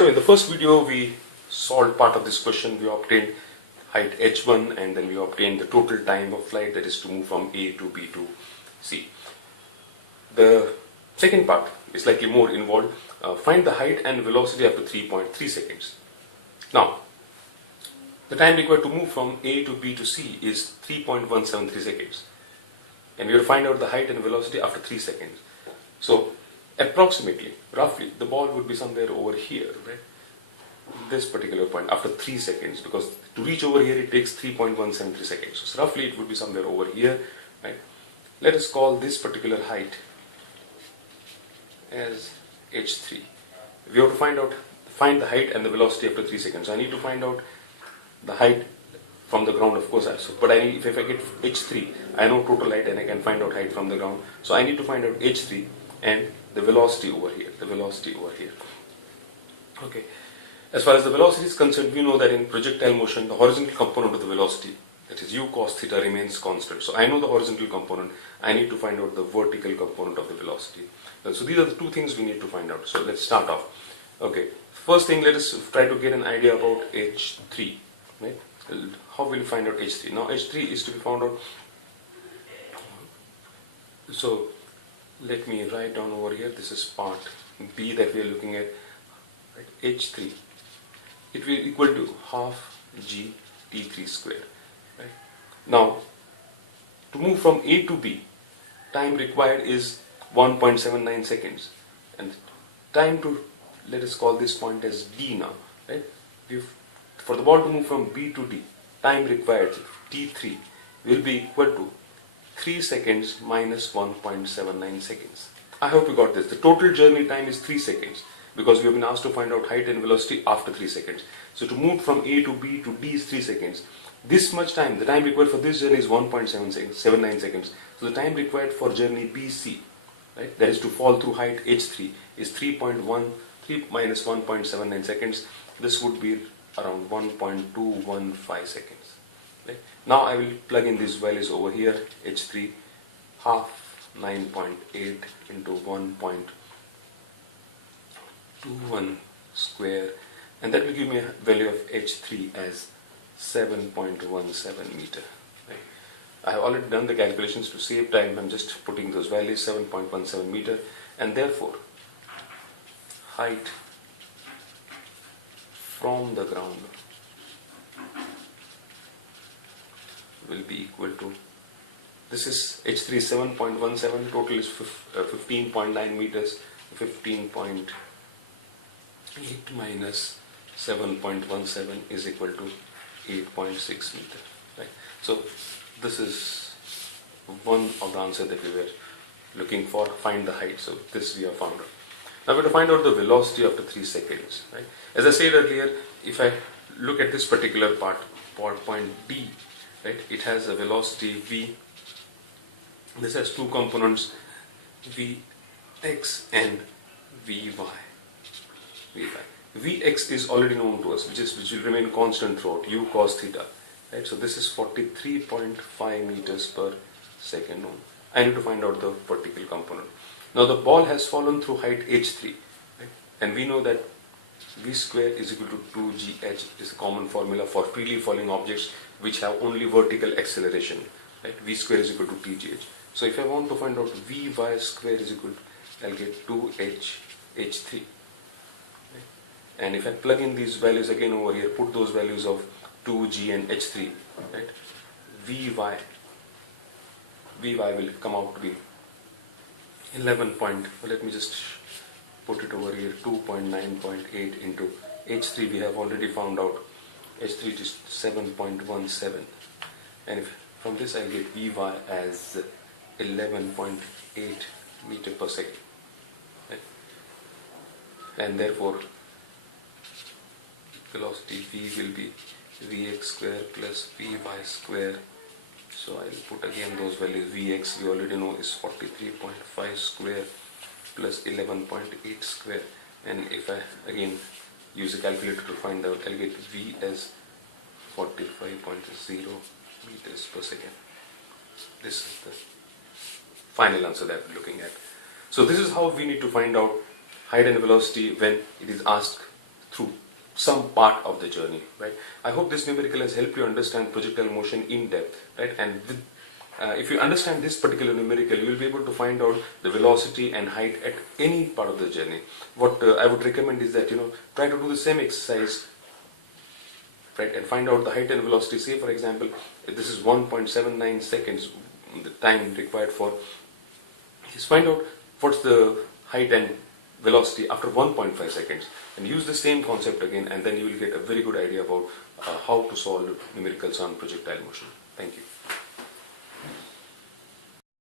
So in the first video we solved part of this question. We obtained height h1 and then we obtained the total time of flight, that is to move from A to B to C. The second part is slightly more involved. Find the height and velocity after 3.3 seconds. Now the time required to move from A to B to C is 3.173 seconds, and we will find out the height and velocity after 3 seconds. So approximately, roughly, the ball would be somewhere over here, right? This particular point after 3 seconds, because to reach over here it takes 3.173 seconds. So roughly it would be somewhere over here, right? Let us call this particular height as h3. We have to find the height and the velocity after 3 seconds. So I need to find out the height from the ground, of course, also. But if I get h3, I know total height and I can find out height from the ground. So I need to find out h3 and the velocity over here. Okay. As far as the velocity is concerned, we know that in projectile motion, the horizontal component of the velocity, that is u cos theta, remains constant. So I know the horizontal component. I need to find out the vertical component of the velocity. So these are the two things we need to find out. So let's start off. Okay. First thing, let us try to get an idea about h3. Right? How will we find out h3? Now h3 is to be found out. So let me write down over here. This is part B that we are looking at. Right? h3. It will equal to half g t3 square. Right? Now, to move from A to B, time required is 1.79 seconds, and time to, let us call this point as D now. Right? For the ball to move from B to D, time required t3 will be equal to 3 seconds minus 1.79 seconds. I hope you got this. The total journey time is 3 seconds, because we have been asked to find out height and velocity after 3 seconds. So to move from A to B to D is 3 seconds. This much time, the time required for this journey is 1.79 seconds. So the time required for journey BC, right, that is to fall through height h3, is 3 minus 1.79 seconds. This would be around 1.215 seconds. Right? Now I will plug in these values over here. h3, half 9.8 into 1.21 square, and that will give me a value of h3 as 7.17 meter. Right? I have already done the calculations to save time. I'm just putting those values, 7.17 meter, and therefore height from the ground will be equal to, this is h3 7.17, total is 15.9 meters. 15.8 minus 7.17 is equal to 8.6 meter. Right? So this is one of the answers that we were looking for. Find the height. So this we have found out. Now we have to find out the velocity after 3 seconds. Right? As I said earlier, if I look at this particular point D, right, it has a velocity v. This has two components, vx and vy. Vx is already known to us, which will remain constant throughout, u cos theta. Right? So this is 43.5 meters per second known. I need to find out the vertical component. Now the ball has fallen through height h3, right? And we know that v square is equal to 2gh is a common formula for freely falling objects which have only vertical acceleration. Right? V square is equal to tgh. So if I want to find out vy square is equal to, I'll get 2h3. Right? And if I plug in these values again over here, put those values of 2g and h3, right? vy will come out to be 11 point, let me just put it over here, 2.9.8 into h3 we have already found out, h3 is 7.17, and from this I get vy as 11.8 meter per second. Right? And therefore velocity v will be vx square plus vy square. So I'll put again those values. Vx we already know is 43.5 square plus 11.8 square, and if I again use a calculator to find out, I'll get v as 45.0 meters per second. This is the final answer that we're looking at. So this is how we need to find out height and velocity when it is asked through some part of the journey, right? I hope this numerical has helped you understand projectile motion in depth, right? And if you understand this particular numerical, you will be able to find out the velocity and height at any part of the journey. What I would recommend is that, try to do the same exercise, right, and find out the height and velocity. Say, for example, if this is 1.79 seconds, the time required for, just find out what's the height and velocity after 1.5 seconds, and use the same concept again, and then you will get a very good idea about how to solve numericals on projectile motion. Thank you.